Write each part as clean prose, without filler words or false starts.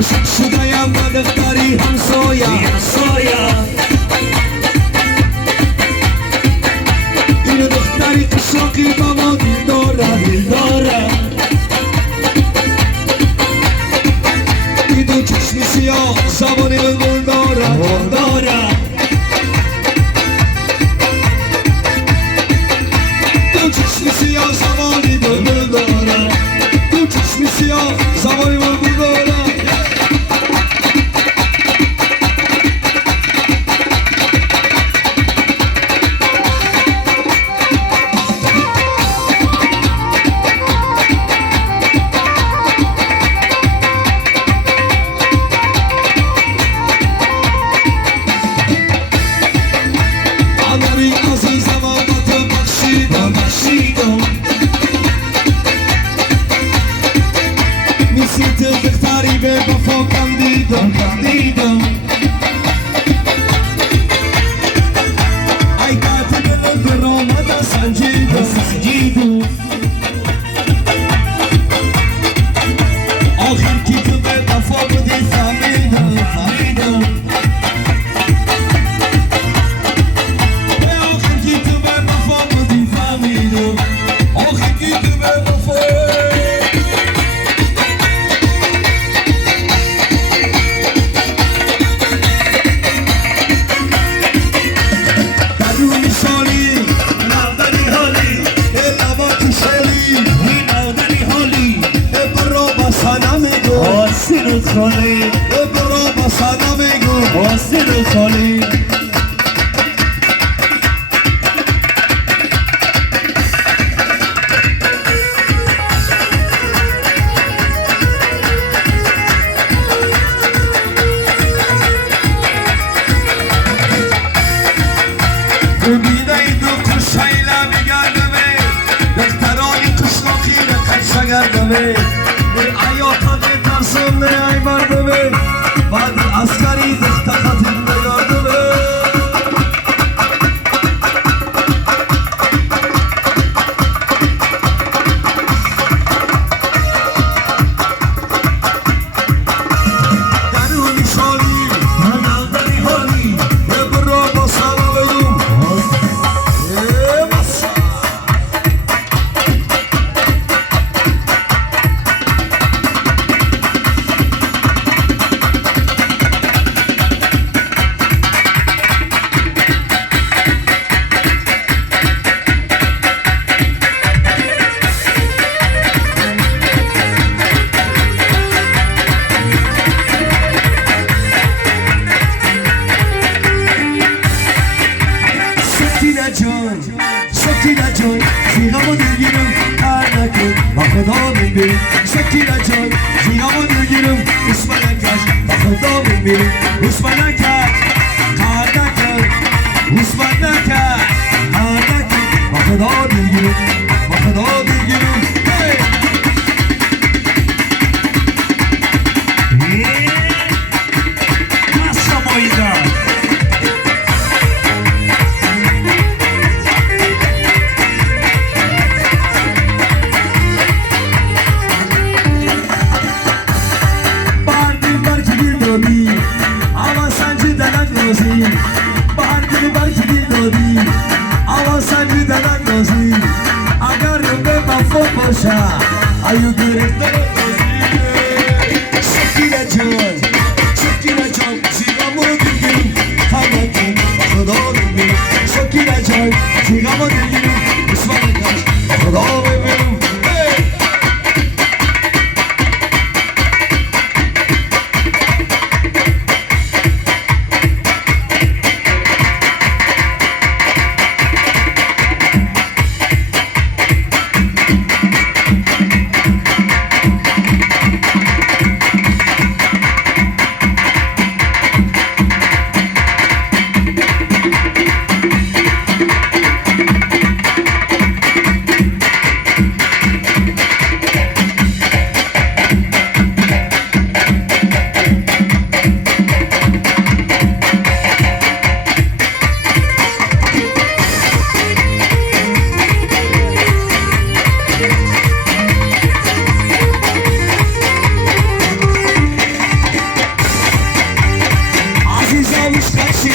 عاشق شده‌ام و دختری همسایه این دختری قشاقی با ما دل داره این دو چشم سیاه زبانی بلبل داره دو چشم سیاه زبانی بلبل داره دو چشم سیاه زبانی بلبل داره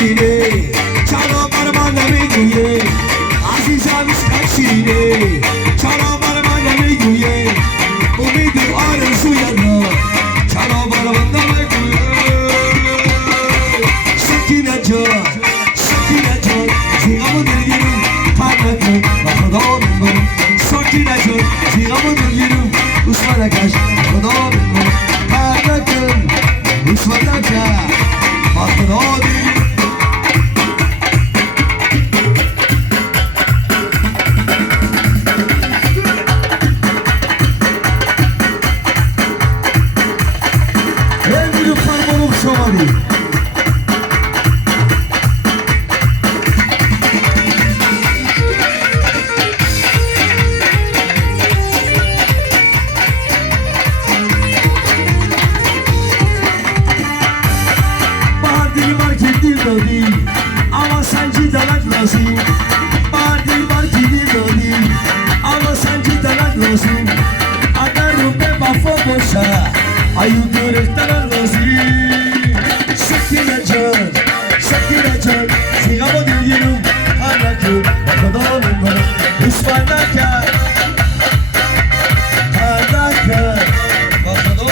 شیرینه چرا بر من نمیگویه عزیزم عشقت شیرینه چرا بر من نمیگویه امید و آرزویت را چرا بر من نمیگویه سکینه جان زیغم و دلگیرم پر نکن و خدا بکن سکینه جان زیغم و دلگیرم عثمان نکش خدا بکن پر نکن عثمان نکش و خدا بکن اما سنجی دلت لازم بردی برکی دل دادی اما سنجی دلت لازم اگر رو به وفا باشه ایو گرفتن لازم سکینه جان زیغم و دلگیرم هر نکن و خدا میکنم عثمان نکن هر نکن و خدا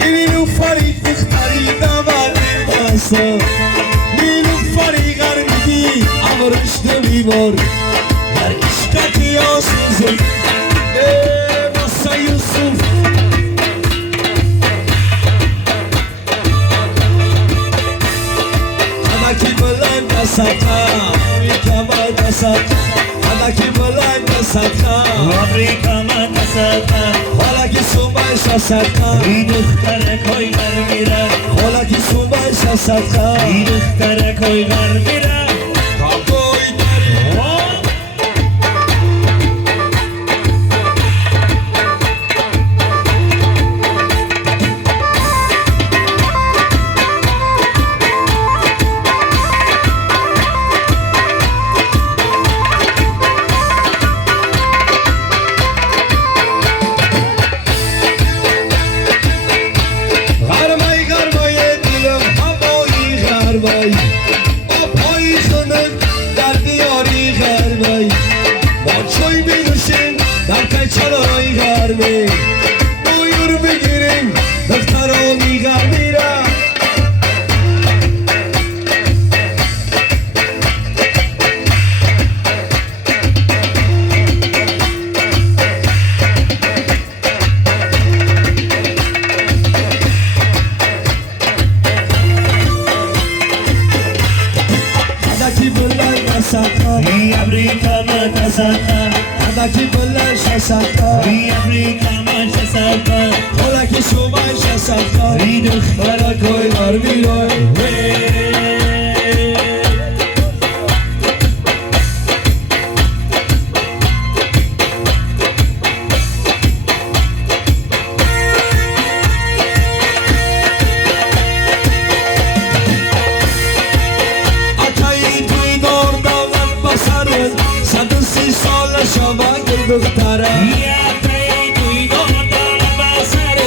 نیلوفری دختری نمال نیلوفری غربی اما رشته بیمار در عشقت یا سوزم واسه یوسف هدکی بلند صدقه کمر صدقه هدکی بلند صدقه آمریکا من صدقه حالا که صبحش صدقه این دختر کوی غر میره حالا که صبحش صدقه این دختر کوی غر میره کاکوی چلای گرمی بویر بگیریم دخترانی گرمی را هدکی بلند صدقه ای امریکا من صدقه هدکی بلند صدقه ای امریکا من صدقه حالا که صبحش صدقه ای دختر کوی غربی رای سال شما گل دختره یکی توی دادم بسر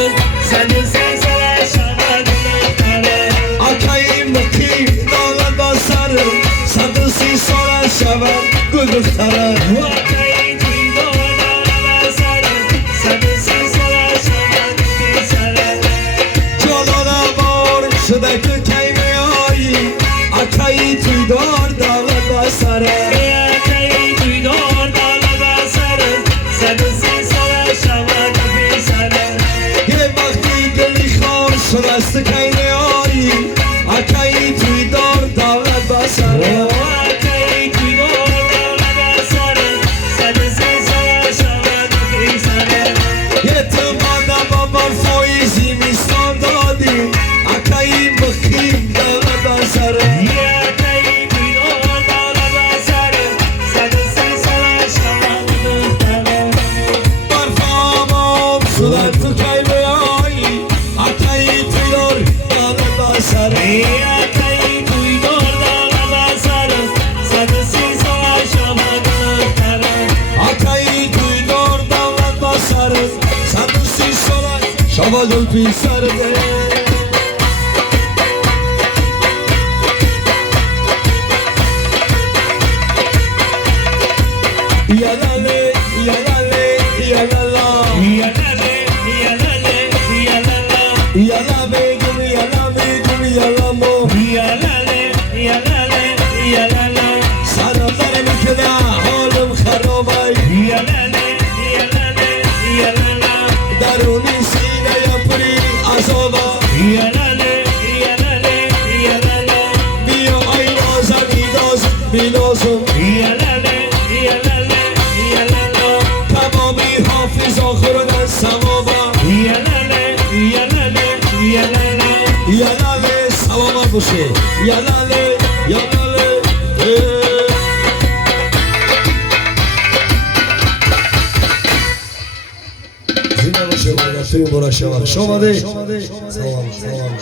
صد و سی سال شما دختره آکای مکی دالت با سر 130 سال شما گل دختره یکی توی دادم بسر صد و سی سال شما دختره جانانم بار شده که کی میایی آکای توی دار دالت با سره یکی توی دادم بسر صد و سی سال شما دختره یه وقتی دلی خار شده است کی میایی آکای توی دار دالت با سره یه تو مادم با برفای زیمیستان دادی آکای مخیم دالت با سره شدن تو کی بیایی آکای توی دار دالت با سره آکای توی دار دالت با سره 130 سال شما دل پی سره یلاله یلاله یلالا یلا بگم یلا بگم یلا مو سلام داره میکنه حالم خرابه درونی سینه یا پری عذابه بیا ای نازمی داز بینازم تمامی حافظ آخران سوابه یلاله سوابه باشه یلاله یلاله زنده باشه باید توی برا شما ده سلام